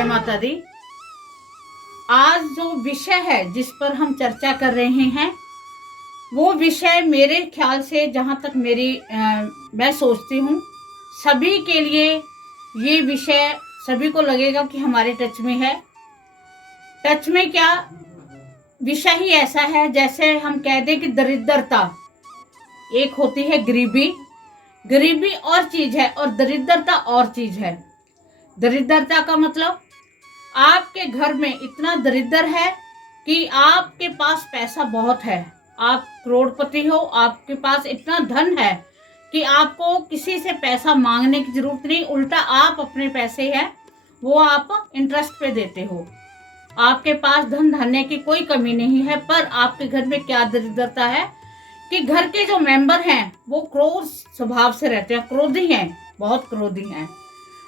जय माता दी। आज जो विषय है जिस पर हम चर्चा कर रहे हैं वो विषय मेरे ख्याल से जहाँ तक मैं सोचती हूँ सभी के लिए ये विषय सभी को लगेगा कि हमारे टच में है। टच में क्या, विषय ही ऐसा है जैसे हम कह दें कि दरिद्रता एक होती है, गरीबी और चीज है और दरिद्रता और चीज है। दरिद्रता का मतलब आपके घर में इतना दरिद्र है कि आपके पास पैसा बहुत है, आप करोड़पति हो, आपके पास इतना धन है कि आपको किसी से पैसा मांगने की जरूरत नहीं, उल्टा आप अपने पैसे हैं वो आप इंटरेस्ट पे देते हो। आपके पास धन धान्य की कोई कमी नहीं है, पर आपके घर में क्या दरिद्रता है कि घर के जो मेंबर हैं वो क्रोध स्वभाव से रहते हैं, क्रोधी हैं, बहुत क्रोधी हैं।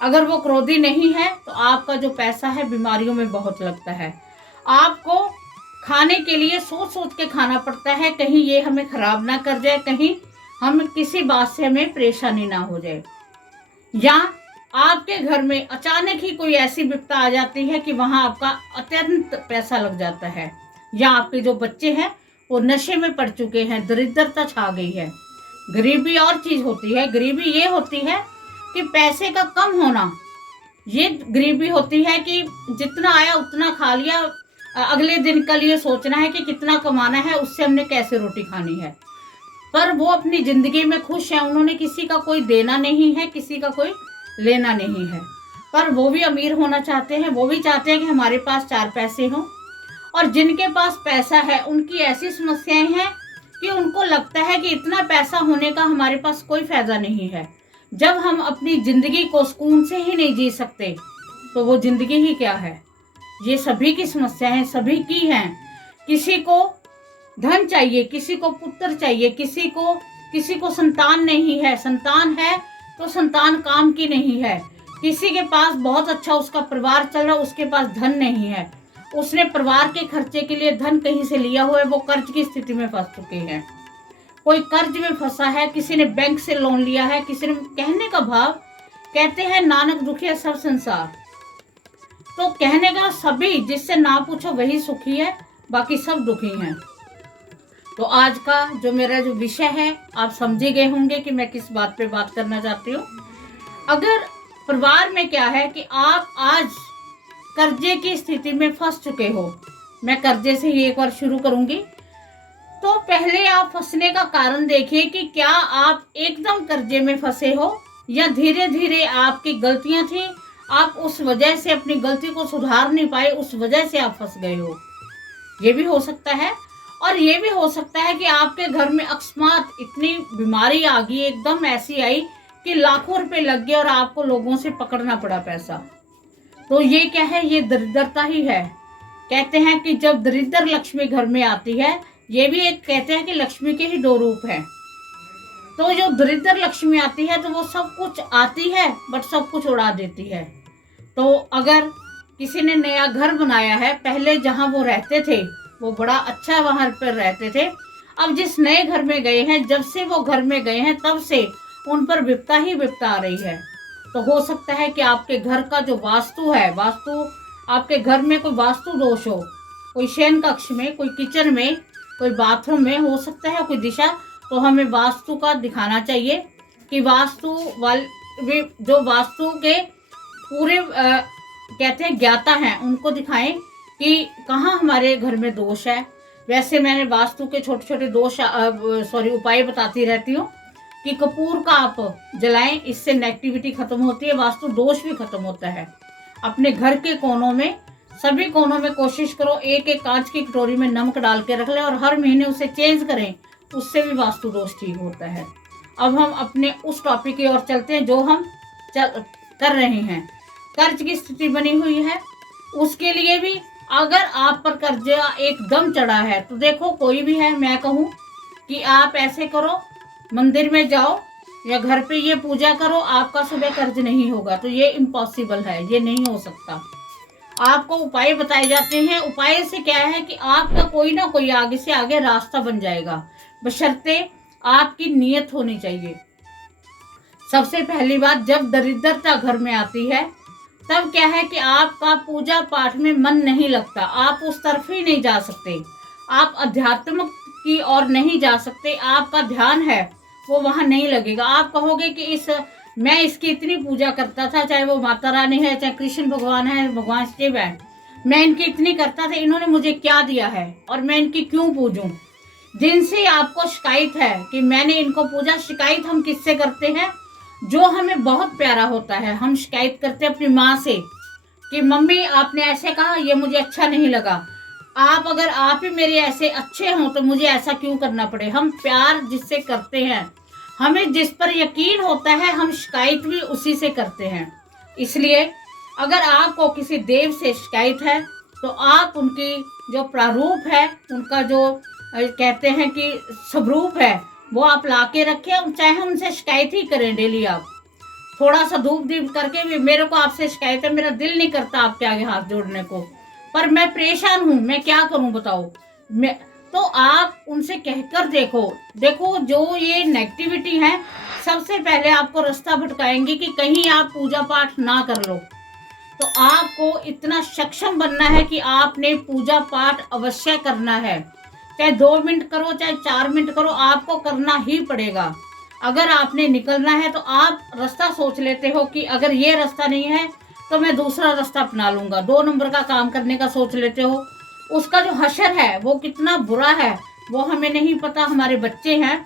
अगर वो क्रोधी नहीं है तो आपका जो पैसा है बीमारियों में बहुत लगता है। आपको खाने के लिए सोच सोच के खाना पड़ता है, कहीं ये हमें खराब ना कर जाए, कहीं हम किसी बात से हमें परेशानी ना हो जाए। या आपके घर में अचानक ही कोई ऐसी विपदा आ जाती है कि वहां आपका अत्यंत पैसा लग जाता है। या आपके जो बच्चे हैं वो नशे में पड़ चुके हैं, दरिद्रता छा गई है। गरीबी और चीज होती है, गरीबी ये होती है कि पैसे का कम होना। ये गरीबी होती है कि जितना आया उतना खा लिया, अगले दिन का लिए सोचना है कि कितना कमाना है, उससे हमने कैसे रोटी खानी है। पर वो अपनी जिंदगी में खुश है, उन्होंने किसी का कोई देना नहीं है, किसी का कोई लेना नहीं है। पर वो भी अमीर होना चाहते हैं, वो भी चाहते हैं कि हमारे पास चार पैसे हों। और जिनके पास पैसा है उनकी ऐसी समस्याएं हैं कि उनको लगता है कि इतना पैसा होने का हमारे पास कोई फायदा नहीं है। जब हम अपनी जिंदगी को सुकून से ही नहीं जी सकते तो वो जिंदगी ही क्या है। ये सभी की समस्या है, सभी की हैं। किसी को धन चाहिए, किसी को पुत्र चाहिए, किसी को संतान नहीं है, संतान है तो संतान काम की नहीं है। किसी के पास बहुत अच्छा उसका परिवार चल रहा, उसके पास धन नहीं है, उसने परिवार के खर्चे के लिए धन कहीं से लिया हुआ है, वो कर्ज की स्थिति में फंस चुके हैं। कोई कर्ज में फंसा है, किसी ने बैंक से लोन लिया है, किसी ने, कहने का भाव, कहते हैं नानक दुखी है सब संसार। तो कहने का सभी, जिससे ना पूछो वही सुखी है, बाकी सब दुखी हैं। तो आज का जो मेरा जो विषय है आप समझे गए होंगे कि मैं किस बात पे बात करना चाहती हूँ। अगर परिवार में क्या है कि आप आज कर्जे की स्थिति में फंस चुके हो, मैं कर्जे से ही एक बार शुरू करूंगी। तो पहले आप फंसने का कारण देखिए कि क्या आप एकदम कर्जे में फंसे हो या धीरे धीरे आपकी गलतियां थी, आप उस वजह से अपनी गलती को सुधार नहीं पाए, उस वजह से आप फंस गए हो। ये भी हो सकता है। और ये भी हो सकता है कि आपके घर में अकस्मात इतनी बीमारी आ गई, एकदम ऐसी आई कि लाखों रुपए लग गए और आपको लोगों से पकड़ना पड़ा पैसा। तो ये क्या है, ये दरिद्रता ही है। कहते हैं कि जब दरिद्र लक्ष्मी घर में आती है, ये भी एक कहते हैं कि लक्ष्मी के ही दो रूप हैं। तो जो दरिद्र लक्ष्मी आती है तो वो सब कुछ आती है बट सब कुछ उड़ा देती है। तो अगर किसी ने नया घर बनाया है, पहले जहां वो रहते थे वो बड़ा अच्छा वहां पर रहते थे, अब जिस नए घर में गए हैं, जब से वो घर में गए हैं तब से उन पर विपदा ही विपदा आ रही है। तो हो सकता है कि आपके घर का जो वास्तु है, आपके घर में कोई वास्तु दोष हो, कोई शयन कक्ष में, कोई किचन में, कोई बाथरूम में हो सकता है कोई दिशा। तो हमें वास्तु का दिखाना चाहिए कि जो वास्तु के पूरे कहते हैं ज्ञाता हैं, उनको दिखाएं कि कहाँ हमारे घर में दोष है। वैसे मैंने वास्तु के छोटे छोटे दोष उपाय बताती रहती हूँ कि कपूर का आप जलाएं, इससे नेगेटिविटी खत्म होती है, वास्तु दोष भी खत्म होता है। अपने घर के कोनों में, सभी कोनों में कोशिश करो एक एक कांच की कटोरी में नमक डाल के रख लें और हर महीने उसे चेंज करें, उससे भी वास्तु दोष ठीक होता है। अब हम अपने उस टॉपिक की ओर चलते हैं जो हम कर रहे हैं। कर्ज की स्थिति बनी हुई है, उसके लिए भी अगर आप पर कर्जा एकदम चढ़ा है तो देखो, कोई भी है, मैं कहूँ कि आप ऐसे करो, मंदिर में जाओ या घर पे ये पूजा करो, आपका सुबह कर्ज नहीं होगा। तो ये इम्पॉसिबल है, ये नहीं हो सकता। आपको उपाय बताए जाते हैं। उपाय से क्या है कि आपका कोई ना कोई आगे से आगे रास्ता बन जाएगा, बशर्ते आपकी नीयत होनी चाहिए। सबसे पहली बात, जब दरिद्रता घर में आती है तब क्या है कि आपका पूजा पाठ में मन नहीं लगता, आप उस तरफ ही नहीं जा सकते, आप अध्यात्म की ओर नहीं जा सकते, आपका ध्यान है वो वहां नहीं लगेगा। आप कहोगे कि मैं इसकी इतनी पूजा करता था, चाहे वो माता रानी है, चाहे कृष्ण भगवान है, भगवान शिव है, मैं इनकी इतनी करता था, इन्होंने मुझे क्या दिया है और मैं इनकी क्यों पूजूं। जिनसे आपको शिकायत है कि मैंने इनको पूजा, शिकायत हम किससे करते हैं? जो हमें बहुत प्यारा होता है, हम शिकायत करते हैं अपनी माँ से कि मम्मी आपने ऐसे कहा, ये मुझे अच्छा नहीं लगा। अगर आप ही मेरे ऐसे अच्छे हों तो मुझे ऐसा क्यों करना पड़े। हम प्यार जिससे करते हैं, हमें जिस पर यकीन होता है, हम शिकायत भी उसी से करते हैं। इसलिए अगर आपको किसी देव से शिकायत है तो आप उनकी जो प्रारूप है, उनका जो कहते हैं कि स्वरूप है, वो आप ला के रखें। चाहे हम उनसे शिकायत ही करें डेली, आप थोड़ा सा धूप दीप करके भी, मेरे को आपसे शिकायत है, मेरा दिल नहीं करता आपके आगे हाथ जोड़ने को, पर मैं परेशान हूं, मैं क्या करूं बताओ। तो आप उनसे कहकर देखो जो ये नेगेटिविटी है, सबसे पहले आपको रास्ता भटकाएंगे कि कहीं आप पूजा पाठ ना कर लो। तो आपको इतना सक्षम बनना है कि आपने पूजा पाठ अवश्य करना है, चाहे 2 मिनट करो, चाहे 4 मिनट करो, आपको करना ही पड़ेगा। अगर आपने निकलना है तो आप रास्ता सोच लेते हो कि अगर ये रास्ता नहीं है तो मैं दूसरा रास्ता अपना लूंगा, 2 नंबर का काम करने का सोच लेते हो। उसका जो हशर है वो कितना बुरा है वो हमें नहीं पता। हमारे बच्चे हैं,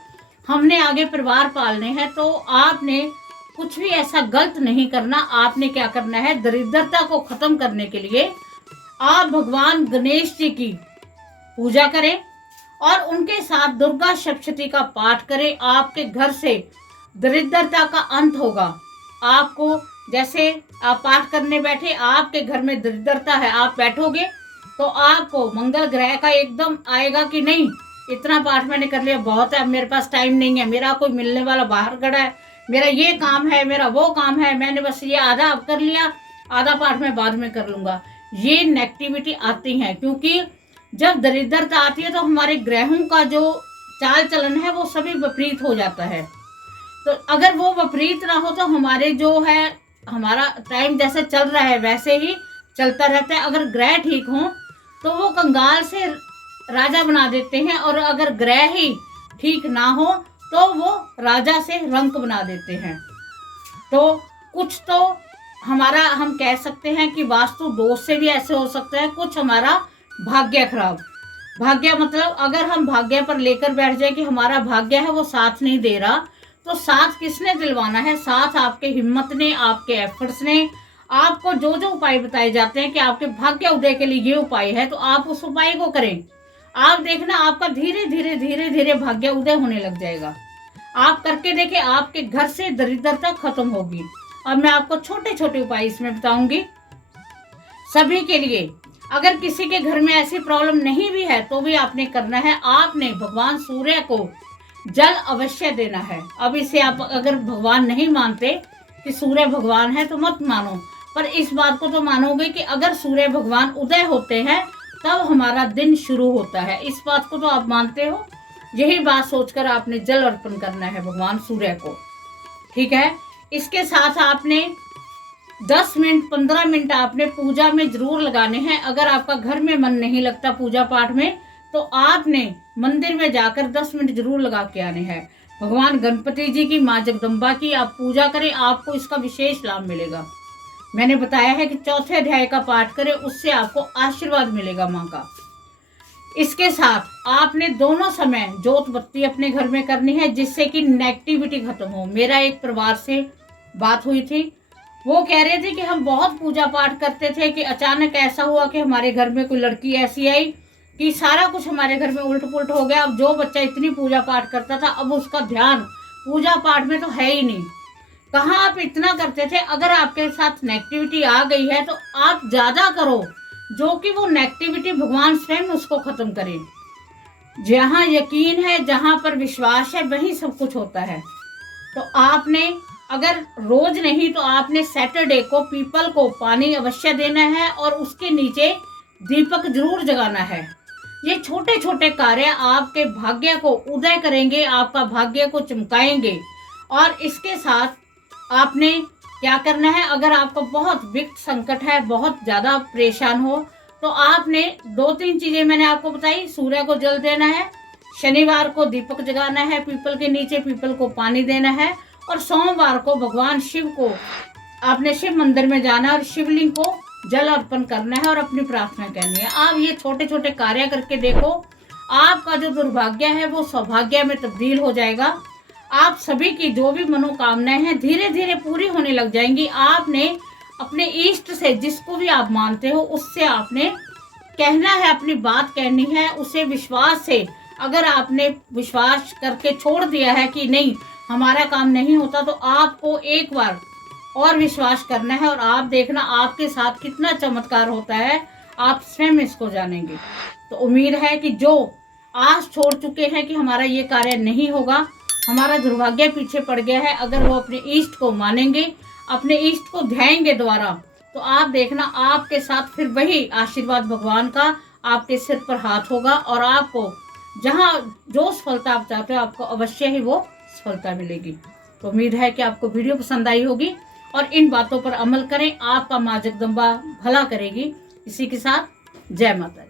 हमने आगे परिवार पालने हैं, तो आपने कुछ भी ऐसा गलत नहीं करना। आपने क्या करना है, दरिद्रता को खत्म करने के लिए आप भगवान गणेश जी की पूजा करें और उनके साथ दुर्गा सप्तशती का पाठ करें। आपके घर से दरिद्रता का अंत होगा। आपको जैसे आप पाठ करने बैठे, आपके घर में दरिद्रता है, आप बैठोगे तो आपको मंगल ग्रह का एकदम आएगा कि नहीं, इतना पाठ मैंने कर लिया, बहुत है, अब मेरे पास टाइम नहीं है, मेरा कोई मिलने वाला बाहर खड़ा है, मेरा ये काम है, मेरा वो काम है, मैंने बस ये आधा अब कर लिया, आधा पाठ मैं बाद में कर लूंगा। ये नेगेटिविटी आती है, क्योंकि जब दरिद्रता आती है तो हमारे ग्रहों का जो चाल चलन है वो सभी विपरीत हो जाता है। तो अगर वो विपरीत ना हो तो हमारे जो है, हमारा टाइम जैसे चल रहा है वैसे ही चलता रहता है। अगर ग्रह ठीक हो तो वो कंगाल से राजा बना देते हैं, और अगर ग्रह ही ठीक ना हो तो वो राजा से रंक बना देते हैं। तो कुछ तो हमारा, हम कह सकते हैं कि वास्तु दोष से भी ऐसे हो सकता है, कुछ हमारा भाग्य खराब। भाग्य मतलब अगर हम भाग्य पर लेकर बैठ जाए कि हमारा भाग्य है वो साथ नहीं दे रहा, तो साथ किसने दिलवाना है? साथ आपके हिम्मत ने, आपके एफर्ट्स ने। आपको जो जो उपाय बताए जाते हैं कि आपके भाग्य उदय के लिए ये उपाय है, तो आप उस उपाय को करें। आप देखना आपका धीरे धीरे धीरे धीरे भाग्य उदय होने लग जाएगा। आप करके देखें, आपके घर से दरिद्रता खत्म होगी। अब मैं आपको छोटे छोटे उपाय इसमें बताऊंगी सभी के लिए। अगर किसी के घर में ऐसी प्रॉब्लम नहीं भी है तो भी आपने करना है। आपने भगवान सूर्य को जल अवश्य देना है। अब इसे आप अगर भगवान नहीं मानते कि सूर्य भगवान है तो मत मानो, पर इस बात को तो मानोगे कि अगर सूर्य भगवान उदय होते हैं तब हमारा दिन शुरू होता है। इस बात को तो आप मानते हो। यही बात सोचकर आपने जल अर्पण करना है भगवान सूर्य को, ठीक है। इसके साथ आपने 10 मिनट 15 मिनट आपने पूजा में जरूर लगाने हैं। अगर आपका घर में मन नहीं लगता पूजा पाठ में तो आपने मंदिर में जाकर 10 मिनट जरूर लगा के आने हैं। भगवान गणपति जी की, माँ जगदम्बा की आप पूजा करें, आपको इसका विशेष लाभ मिलेगा। मैंने बताया है कि 4थे अध्याय का पाठ करें, उससे आपको आशीर्वाद मिलेगा माँ का। इसके साथ आपने दोनों समय जोत बत्ती अपने घर में करनी है, जिससे कि नेगेटिविटी खत्म हो। मेरा एक परिवार से बात हुई थी, वो कह रहे थे कि हम बहुत पूजा पाठ करते थे कि अचानक ऐसा हुआ कि हमारे घर में कोई लड़की ऐसी आई कि सारा कुछ हमारे घर में उल्ट पुल्ट हो गया। अब जो बच्चा इतनी पूजा पाठ करता था, अब उसका ध्यान पूजा पाठ में तो है ही नहीं। कहाँ आप इतना करते थे? अगर आपके साथ नेगेटिविटी आ गई है तो आप ज्यादा करो, जो कि वो नेगेटिविटी भगवान स्वयं उसको खत्म करे। जहाँ यकीन है, जहाँ पर विश्वास है, वहीं सब कुछ होता है। तो आपने अगर रोज नहीं तो आपने सैटरडे को पीपल को पानी अवश्य देना है और उसके नीचे दीपक जरूर जगाना है। ये छोटे छोटे कार्य आपके भाग्य को उदय करेंगे, आपका भाग्य को चमकाएंगे। और इसके साथ आपने क्या करना है, अगर आपको बहुत विकट संकट है, बहुत ज़्यादा परेशान हो, तो आपने 2-3 चीज़ें मैंने आपको बताई। सूर्य को जल देना है, शनिवार को दीपक जगाना है पीपल के नीचे, पीपल को पानी देना है, और सोमवार को भगवान शिव को आपने शिव मंदिर में जाना है और शिवलिंग को जल अर्पण करना है और अपनी प्रार्थना करनी है। आप ये छोटे छोटे कार्य करके देखो, आपका जो दुर्भाग्य है वो सौभाग्य में तब्दील हो जाएगा। आप सभी की जो भी मनोकामनाएं हैं धीरे धीरे पूरी होने लग जाएंगी। आपने अपने इष्ट से, जिसको भी आप मानते हो, उससे आपने कहना है, अपनी बात कहनी है, उसे विश्वास से। अगर आपने विश्वास करके छोड़ दिया है कि नहीं हमारा काम नहीं होता, तो आपको एक बार और विश्वास करना है और आप देखना आपके साथ कितना चमत्कार होता है, आप स्वयं इसको जानेंगे। तो उम्मीद है कि जो आस छोड़ चुके हैं कि हमारा ये कार्य नहीं होगा, हमारा दुर्भाग्य पीछे पड़ गया है, अगर वो अपने इष्ट को मानेंगे, अपने इष्ट को ध्याएंगे द्वारा, तो आप देखना आपके साथ फिर वही आशीर्वाद भगवान का आपके सिर पर हाथ होगा और आपको जहाँ जो सफलता आप चाहते हो आपको अवश्य ही वो सफलता मिलेगी। तो उम्मीद है कि आपको वीडियो पसंद आई होगी और इन बातों पर अमल करें, आपका माँ जगदम्बा भला करेगी। इसी के साथ जय माता दी।